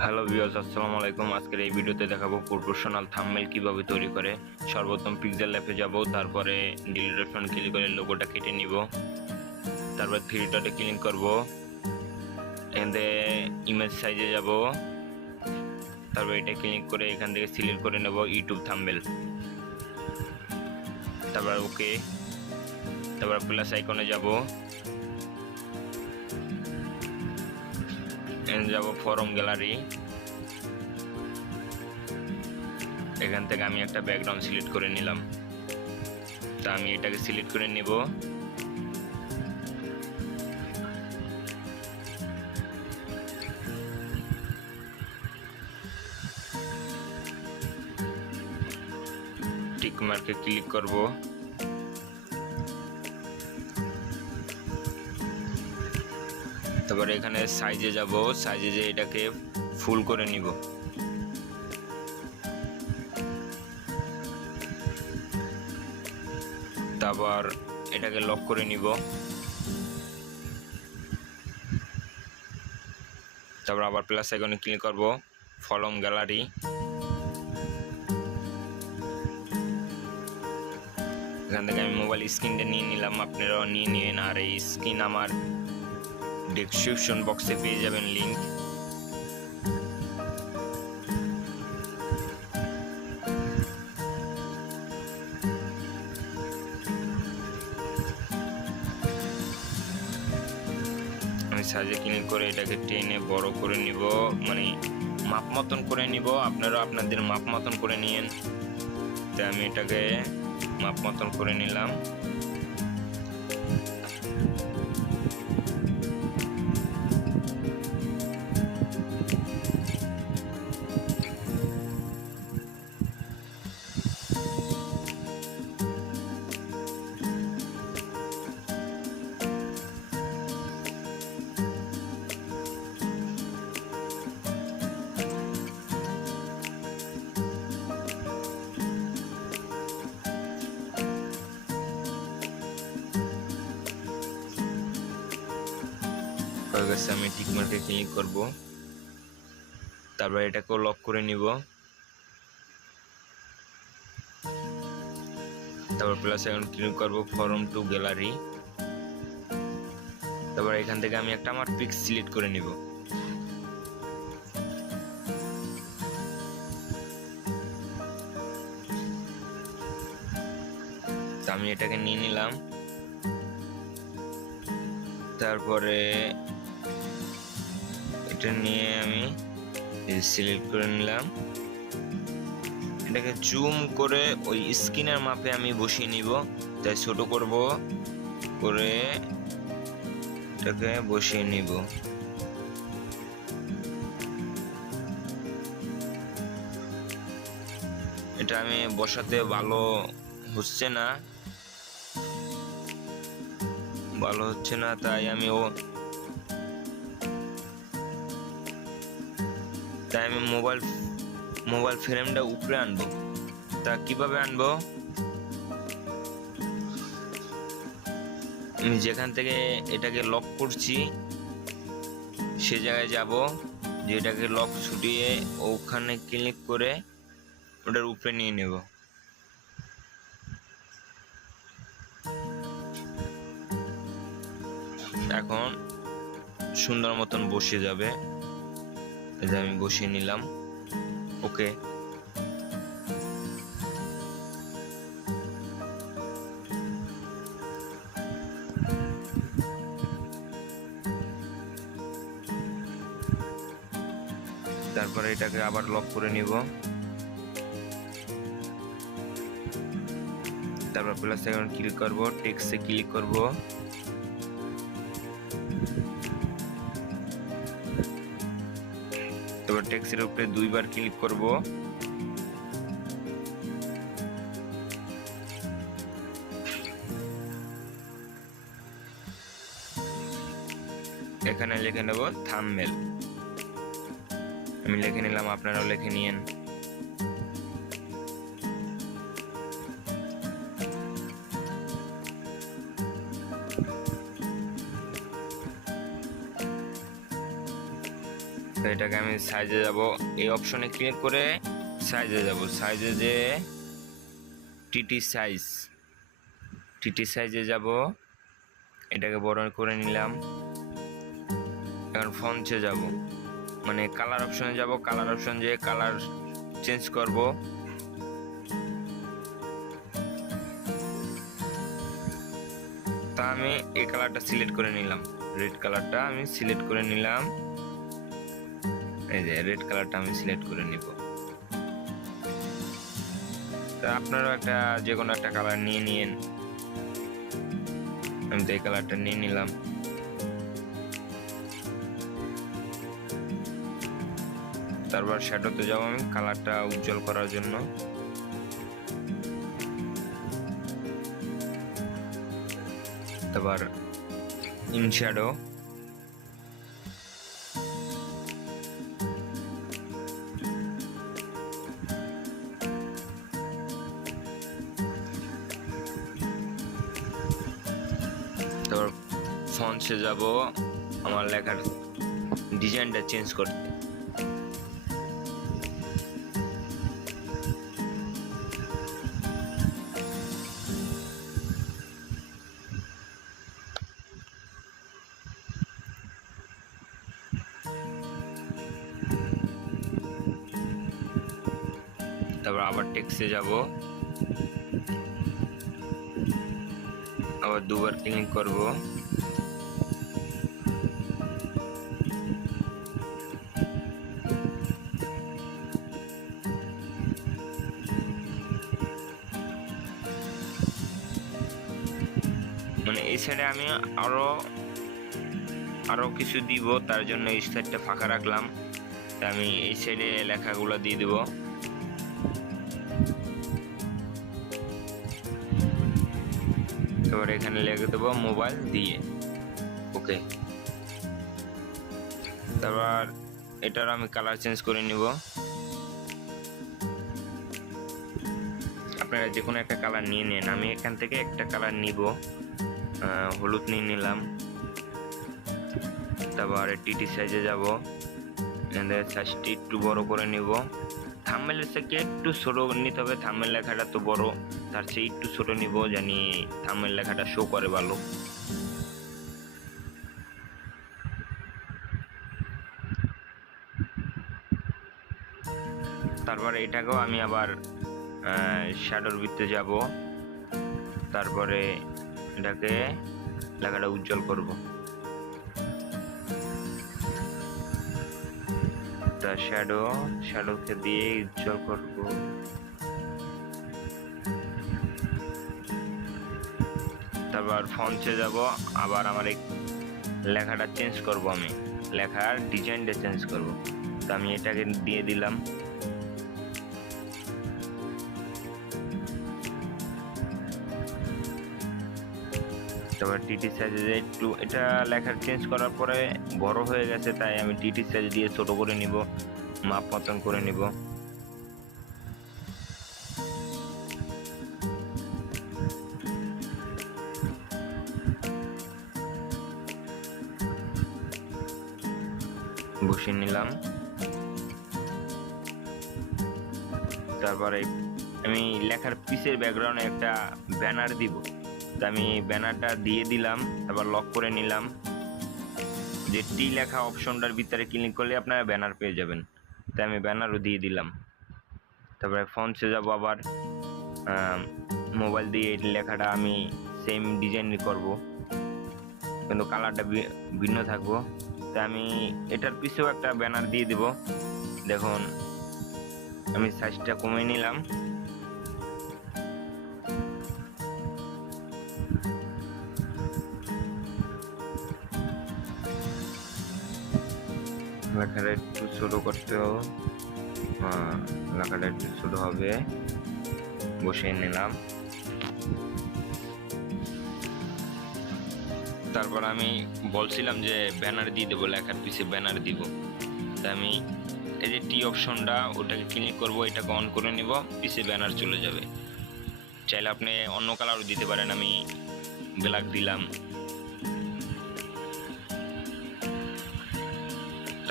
Hello viewers, আসসালামু আলাইকুম। আজকের এই ভিডিওতে দেখাবো প্রফেশনাল থাম্বনেল কিভাবে তৈরি করে। সর্বপ্রথম পিক্সেল ল্যাবে যাব, তারপরে ডিলিট অপশন ক্লিক করে লোগোটা কেটে নিব, তারপর থ্রি ডটে ক্লিক করব, এখান থেকে ইমেজ সাইজে যাব, তারপর এটা ক্লিক করে এখান থেকে সিলেক্ট করে নেব ইউটিউব থাম্বনেল, তারপর ওকে, তারপর প্লাস আইকনে যাব, যাব ফরম গ্যালারি। এখান থেকে আমি একটা ব্যাকগ্রাউন্ড সিলেক্ট করে নিলাম, তা আমি এটাকে সিলেক্ট করে নিব। টিক মার্কে ক্লিক করব, তারপরে এখানে সাইজে যাব, সাইজে যে এটাকে ফুল করে নিব। তারপর এটাকে লক করে নিব, তারপর আবার প্লাস আইকনে ক্লিক করব, ফরম গ্যালারি। এখান থেকে আমি মোবাইল স্ক্রিনটা নিয়ে নিলাম, আপনারাও নিয়ে নিন। আর এই স্ক্রিন আমার ডেসক্রিপশন বক্সে পেয়ে যাবেন লিঙ্ক। আমি সাইজে ক্লিক করে এটাকে টেনে বড় করে নিব, মানে মাপ মতন করে নিব। আপনারা আপনাদের মাপ মতন করে নিয়েন। তাই আমি এটাকে মাপ মতন করে নিলাম। হয়ে গেছে, আমি টিক মার্কে ক্লিক করব, তারপর এটাকেও লক করে নিব, তারপর প্লাস আইকন ক্লিক করব, ফরম টু গ্যালারি। তারপর এখান থেকে আমি একটা আমার পিক সিলেক্ট করে নিব। আমি এটাকে নিয়ে নিলাম, তারপরে এটা নিয়ে আমি সিলেক্ট করে নিলাম। এটাকে জুম করে ওই স্ক্রিনের মাপে আমি বসিয়ে নিব। তাই ছোট করব, করে এটাকে বসিয়ে নিব। এটা আমি বসাতে ভালো হচ্ছে না, তাই আমি মোবাইল ফ্রেমটা উপরে আনবো। তা কিভাবে আনবো? আমি যেখান থেকে এটাকে লক করছি সে জায়গায় যাব, যে এটাকে লক ছুটিয়ে ওখানে ক্লিক করে ওটার উপরে নিয়ে নেব। এখন সুন্দর মতন বসে যাবে। এটা আমি বসিয়ে নিলাম, ওকে। তারপরে এটাকে আবার লক করে নিব, তারপর প্লাস আইকন ক্লিক করব, টেক্সটে ক্লিক করব, তারপর টেক্সটের উপরে দুইবার ক্লিক করব, এখানে লিখে নেব থাম্বনেল। আমি লিখে নিলাম, আপনারাও লিখে নিয়েন। তো এটাকে আমি সাইজে যাব, এই অপশনে ক্লিক করে সাইজে যাব, সাইজে যে টিটি সাইজে যাব, এটাকে বড় করে নিলাম। এখন ফন্টে যাব, মানে কালার অপশনে যাব, কালার অপশন যে কালার চেঞ্জ করব। তা আমি এই কালারটা সিলেক্ট করে নিলাম, রেড কালারটা আমি সিলেক্ট করে নিলাম। এই যে রেড কালারটা আমি সিলেক্ট করে নিব। তা আপনারা একটা যে কোনো একটা কালার নিয়ে নিন, আমি তো এই কালারটা নিয়ে নিলাম। তারপর শ্যাডোতে যাব আমি কালারটা উজ্জ্বল করার জন্য। তারপর ইন শ্যাডো, তারপর ফন্টসে যাব আমার লেখার ডিজাইনটা চেঞ্জ করতে। তারপর আবার টেক্সটে যাব, আবার দুবার ক্লিক করব। মানে এই সাইডে আমি আরো কিছু দিব, তার জন্য এই সাইডটা ফাঁকা রাখলাম। তা আমি এই সাইডে লেখাগুলো দিয়ে দিব। তারপর এখানে লিখে দেবো মোবাইল দিয়ে, ওকে। তারপর এটার আমি কালার চেঞ্জ করে নিব। আপনারা যে কোনো একটা কালার নিয়ে নেন, আমি এখান থেকে একটা কালার নিব, হলুদ নিয়ে নিলাম। তারপর টিটি সাইজে যাব, সাইজটি একটু বড় করে নিব। থাম্বনেলের থেকে একটু ছোট নিতে হবে, থাম্বনেল লেখাটা তো বড়, তার চেয়ে একটু ছোট নিব, জানি থাম্বনেল লেখাটা শো করে ভালো। তারপরে এটাকেও আমি আবার শ্যাডোর ভিতরে যাব, তারপরে এটাকে লেখাটা উজ্জ্বল করব। তা শ্যাডোকে দিয়ে উজ্জ্বল করব। তারপর ফন্টে যাব, আবার আমার এই লেখাটা চেঞ্জ করব, আমি লেখার ডিজাইনটা চেঞ্জ করব। তো আমি এটাকে দিয়ে দিলাম। তারপর টিটি সাইজে একটু এটা লেখার চেঞ্জ করার পরে বড় হয়ে গেছে, তাই আমি টিটি সাইজ দিয়ে ছোট করে নিব, মাপ মতন করে নিব। বসিয়ে নিলাম। তারপরে আমি লেখার পিসের ব্যাকগ্রাউন্ডে একটা ব্যানার দিব, তো আমি ব্যানারটা দিয়ে দিলাম। তারপর লক করে নিলাম। যে টি লেখা অপশনটার ভিতরে ক্লিক করলে আপনারা ব্যানার পেয়ে যাবেন, তাই আমি ব্যানারও দিয়ে দিলাম। তারপরে ফন্টসে যাব, আবার মোবাইল দিয়ে এই লেখাটা আমি সেম ডিজাইন করব, কিন্তু কালারটা ভিন্ন থাকবো। তাই আমি এটার পিছেও একটা ব্যানার দিয়ে দিব। দেখুন আমি সাইজটা কমিয়ে নিলাম। লেখাটা একটু ছোট করতে হবে, লেখাটা একটু ছোট হবে, বসিয়ে নিলাম। তারপর আমি বলছিলাম যে ব্যানার দিয়ে দেবো, লেখার পিছে ব্যানার দিব। তা আমি এই যে টি অপশনটা ওটাকে ক্লিক করব, এটাকে অন করে নিব, পিছে ব্যানার চলে যাবে। চাইলে আপনি অন্য কালারও দিতে পারেন, আমি ব্ল্যাক দিলাম।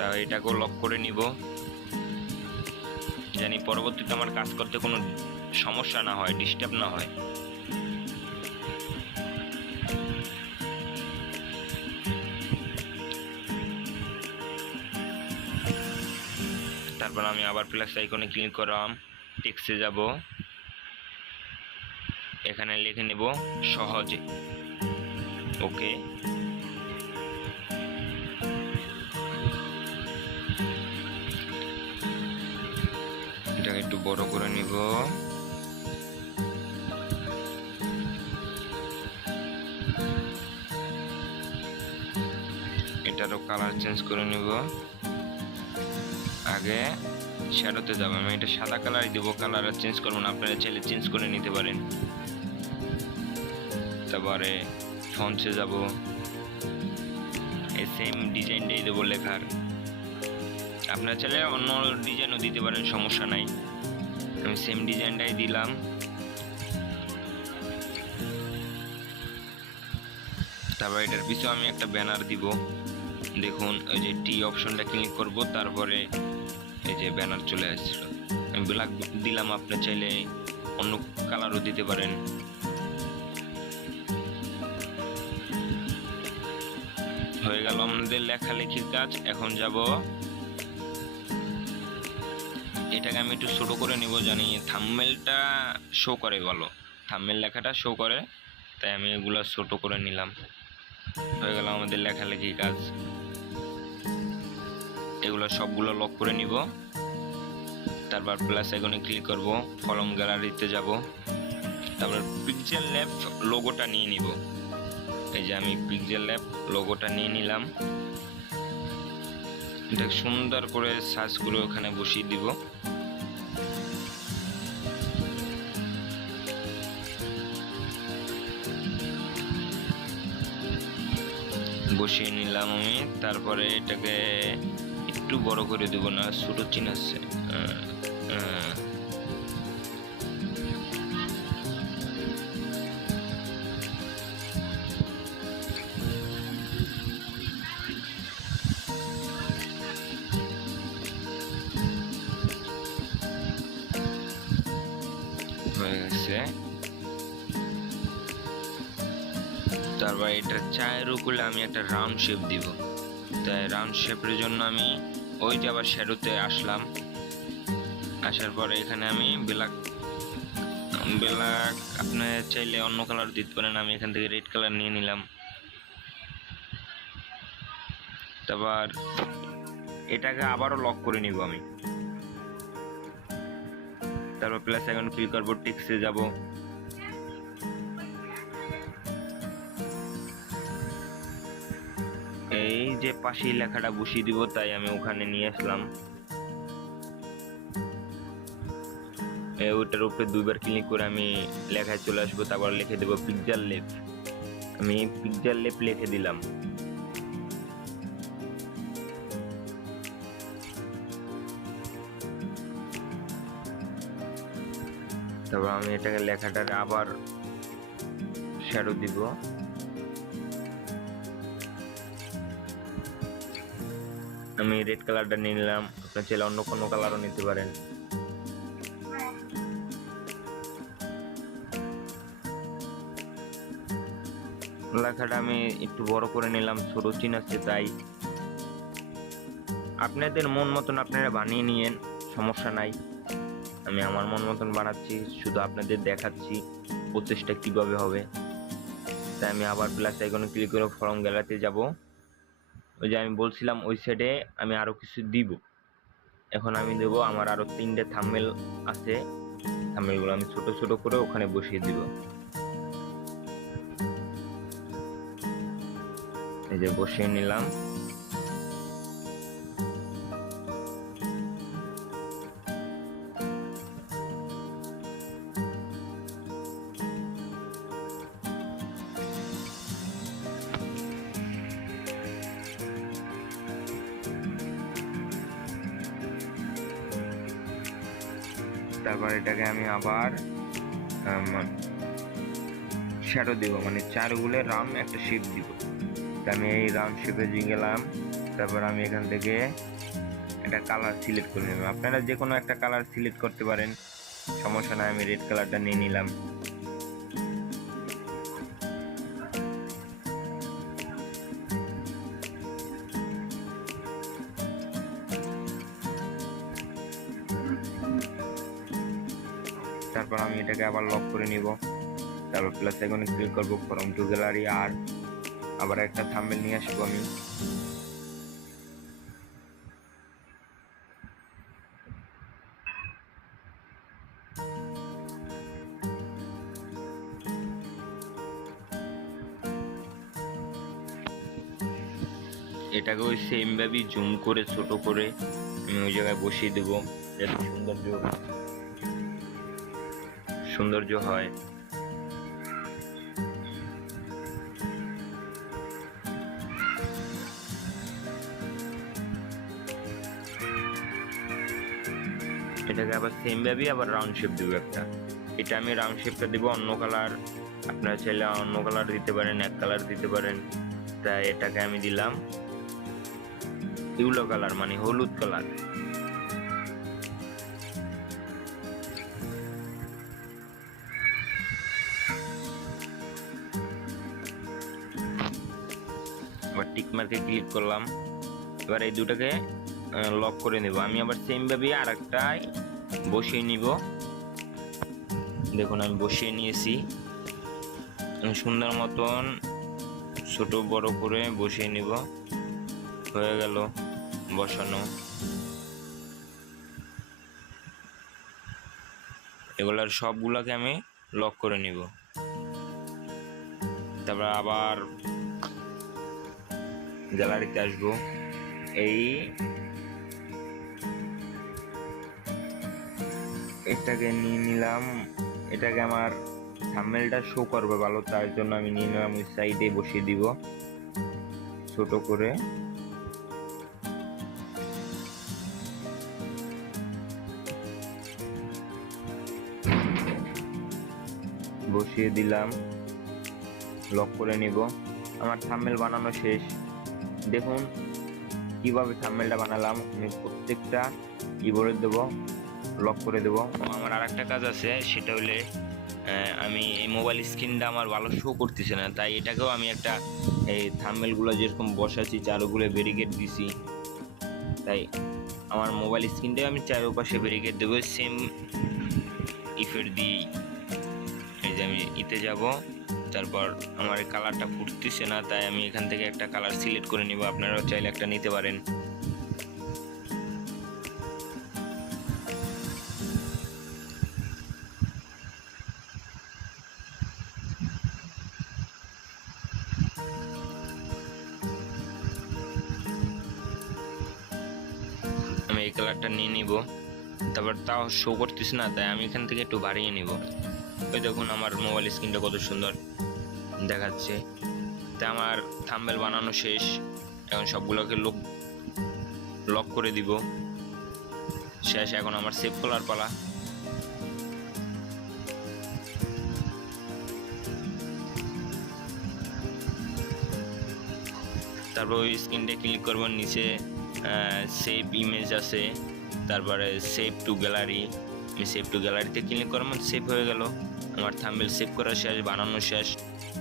তা এটাকেও লক করে নিব, জানি পরবর্তীতে আমার কাজ করতে কোনো সমস্যা না হয়, ডিস্টার্ব না হয়। তারপর আমি আবার প্লাস আইকনে ক্লিক করলাম, টেক্সটে যাব, এখানে লিখে নেব সহজে, ওকে। এটাকে একটু বড় করে নিব, এটারও কালার চেঞ্জ করে নিব। আগে শ্যাডোতে যাব, আমি এটা সাদা কালারই দেব, কালার চেঞ্জ করব না, আপনারা চাইলে চেঞ্জ করে নিতে পারেন। তারপরে ফন্টসে যাব, এই সেম ডিজাইনটাই দেবো লেখার, আপনারা চাইলে অন্য ডিজাইনও দিতে পারেন, সমস্যা নাই। আমি সেম ডিজাইনটাই দিলাম। তারপর এটার পিছনে আমি একটা ব্যানার দিব, দেখুন ওই যে টি অপশনটা ক্লিক করব, তারপরে এই যে ব্যানার চলে আসছিল। আমি ব্ল্যাক দিলাম, আপনি চাইলে অন্য কালারও দিতে পারেন। হয়ে গেল আমাদের লেখালেখির কাজ। এখন যাব, এটাকে আমি একটু ছোট করে নিব, জানি থাম্বনেলটা শো করে ভালো, থাম্বনেল লেখাটা শো করে, তাই আমি এগুলো ছোট করে নিলাম। হয়ে গেল আমাদের লেখালেখির কাজ। এগুলো সবগুলো লক করে নিব, তারপর প্লাস আইকনে ক্লিক করব, কলম গ্যালারিতে যাব, তারপর পিক্সেল ল্যাব লোগোটা নিয়ে নিব। এই যে আমি পিক্সেল ল্যাব লোগোটা নিয়ে নিলাম, এটা সুন্দর করে সার্চ করে ওখানে বসিয়ে দিব। বসিয়ে নিলাম আমি, তারপরে এটাকে একটু বড় করে দেব, না ছোট চিন আছে, হয়ে গেছে। তারপর এটা চায়ের উপরে আমি একটা রাউন্ড শেপ দিব, তাই রাউন্ড শেপের জন্য আমি ওই যে আবার শ্যাডোতে আসলাম, আসার পরে এখানে আমি ব্ল্যাক আপনি চাইলে অন্য কালার দিতে পারেন, আমি এখান থেকে রেড কালার নিয়ে নিলাম। তারপর এটাকে আবারও লক করে নিব আমি, তারপর প্লাস আইকন ক্লিক করব, টেক্সটে যাব, এই যে পাশেই লেখাটা বসিয়ে দিব, তাই আমি ওখানে নিয়ে আসলাম। ওটার উপরে দুইবার ক্লিক করে আমি লেখায় চলে আসবো, তারপর লিখে দেবো পিক্সেল ল্যাব। আমি পিক্সেল ল্যাব লিখে দিলাম। তারপর আমি এটাকে লেখাটার আবার শ্যাডো দিব, আমি রেড কালারটা নিয়ে নিলাম, আপনার চাইলে অন্য কোনো কালারও নিতে পারেন। লেখাটা আমি একটু বড় করে নিলাম, ছোট চিহ্ন আছে তাই। আপনাদের মন মতন আপনারা বানিয়ে নিয়েন, সমস্যা নাই। আমি আমার মন মতন বানাচ্ছি, শুধু আপনাদের দেখাচ্ছি প্রচেষ্টা কিভাবে হবে। তাই আমি আবার প্লাস আইকনে ক্লিক করে ফর্ম গ্যালারিতে যাব, ওই যে আমি বলছিলাম ওই সাইডে আমি আরো কিছু দিব। এখন আমি দেব, আমার আরো 3টে থাম্বনেল আছে, থাম্বনেলগুলো আমি ছোট ছোট করে ওখানে বসিয়ে দিব। এই যে বসিয়ে নিলাম। তারপর এটাকে আমি আবার শ্যাডো দিব, মানে চারগুলো রাউন্ড একটা শেপ দিব। আমি এই রাউন্ড শেপে গেলাম, তারপর আমি এখান থেকে একটা কালার সিলেক্ট করে নেব। আপনারা যে কোনো একটা কালার সিলেক্ট করতে পারেন, সমস্যা নয়। আমি রেড কালারটা নিয়ে নিলাম। তারপর আমি এটাকে আবার লক করে নিব। তারপর প্লাস আইকনে ক্লিক করব, ফ্রম টু গ্যালারি, আর আবার একটা থাম্বনেল নিয়ে আসবো আমি। এটাকে ওই সেম ভাবেই জুম করে ছোট করে আমি ওই জায়গায় বসিয়ে দেবো, যাতে সৌন্দর্য হয়। এটাকে আবার সেম ভাবেই আবার রাউন্ড শেপ দেবো একটা। এটা আমি রাউন্ড শেপটা দেবো অন্য কালার, আপনারা চাইলে অন্য কালার দিতে পারেন, এক কালার দিতে পারেন। তাই এটাকে আমি দিলাম ইউলো কালার, মানে হলুদ কালার। আবার টিক মার্কে ক্লিক করলাম। এবার এই দুটাকে লক করে নেব। আমি আবার সেম ভাবে আরেকটাই বসিয়ে নিব। দেখুন আমি বসিয়ে নিয়েছি, সুন্দর মতন ছোট বড় করে বসিয়ে নিব। হয়ে গেল বসানো। এগুলার সবগুলোকে আমি লক করে নিব। তারপর আবার গ্যালারিতে আসবো। এটাকে নিয়ে নিলাম। এটাকে আমার থাম্বনেলটা শো করবে ভালো, তার জন্য আমি নিয়ে নিলাম, ওই সাইডে বসিয়ে দিব ছোট করে। বসিয়ে দিলাম, লক করে নিব। আমার থাম্বনেল বানানো শেষ। দেখুন কিভাবে থাম্বনেলটা বানালাম। আমি প্রত্যেকটা কিবোর্ডে দেব, লক করে দেব। আমার আর একটা কাজ আছে, সেটা হলে আমি এই মোবাইল স্ক্রিনটা আমার ভালো শো করতেছে না, তাই এটাকেও আমি একটা এই থাম্বনেলগুলো যেরকম বসাচ্ছি চারোগুলো ব্যারিকেড দিছি, তাই আমার মোবাইল স্ক্রিনটাও আমি চারোপাশে ব্যারিকেড দেবো সেম ইফেক্ট দিয়েই। এই যে আমি ইতে যাব, তারপর আমার এই কালারটা ফুটতেছে না, তাই আমি এখান থেকে একটা কালার সিলেক্ট করে নিব। আপনারাও চাইলে একটা নিতে পারেন। আমি এই কালারটা নিয়ে নিব। তারপর তাও শো করতেছে না, তাই আমি এখান থেকে একটু বাড়িয়ে নিব। ওই দেখুন আমার মোবাইল স্ক্রিনটা কত সুন্দর দেখাচ্ছে। তাই আমার থাম্বনেল বানানো শেষ। এখন সবগুলোকে লক করে দিব। শেষ। এখন আমার সেভ করার পালা। তারপর ওই স্ক্রিনটা ক্লিক করব, নিচে সেভ ইমেজ আছে, তারপরে সেভ টু গ্যালারি। আমি সেভ টু গ্যালারিতে ক্লিক করব, সেভ হয়ে গেল। আমার থাম্বনেল সেভ করা শেষ, বানানো শেষ।